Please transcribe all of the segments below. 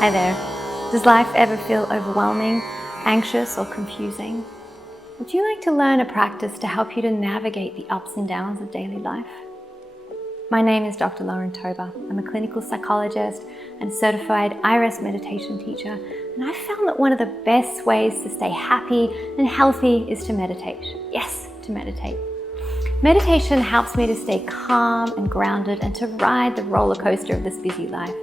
Hi there. Does life ever feel overwhelming, anxious, or confusing? Would you like to learn a practice to help you to navigate the ups and downs of daily life? My name is Dr. Lauren Tober. I'm a clinical psychologist and certified IRS meditation teacher, and I've found that one of the best ways to stay happy and healthy is to meditate. Yes, to meditate. Meditation helps me to stay calm and grounded and to ride the roller coaster of this busy life.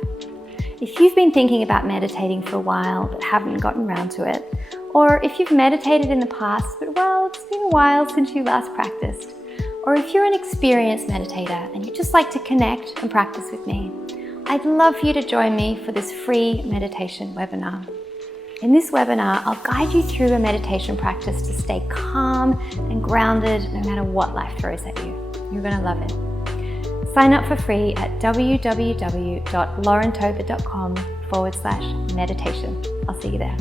If you've been thinking about meditating for a while but haven't gotten around to it, or if you've meditated in the past but it's been a while since you last practiced, or if you're an experienced meditator and you'd just like to connect and practice with me, I'd love for you to join me for this free meditation webinar. In this webinar, I'll guide you through a meditation practice to stay calm and grounded no matter what life throws at you. You're going to love it. Sign up for free at www.laurentober.com/meditation. I'll see you there.